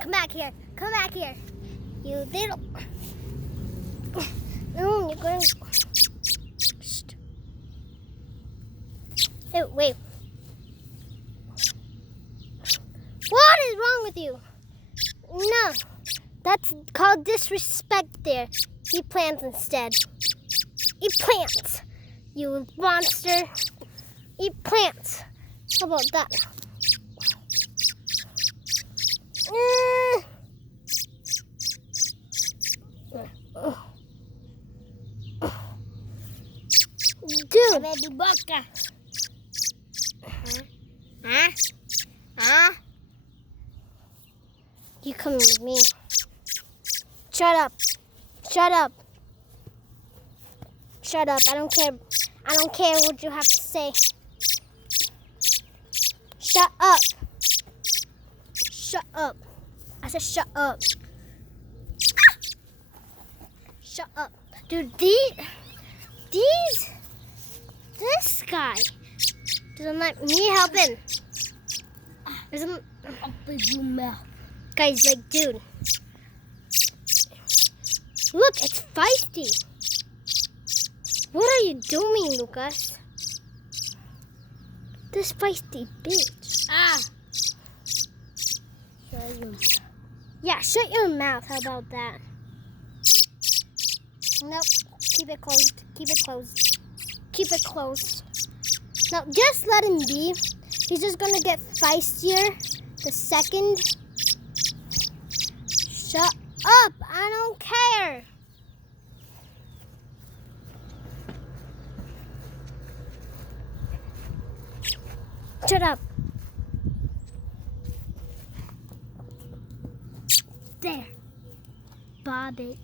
Come back here. Come back here. You little. No, you're going. Shh. Hey, wait. What is wrong with you? No, that's called disrespect there. Eat plants instead. Eat plants, you monster. Eat plants. How about that? Dude. Baby boca. You come with me. Shut up. Shut up. Shut up. I don't care. I don't care what you have to say. Shut up. Shut up. I said shut up. Shut up. Dude, this guy doesn't let me help him. Doesn't, Open your mouth. guy's like, dude. Look, it's feisty. What are you doing, Lucas? This feisty bitch. Yeah, shut your mouth. How about that? Nope. Keep it closed. Keep it closed. Keep it closed. Now, just let him be. He's just gonna get feistier the second. Shut up. I don't care. Shut up. There. Bob it.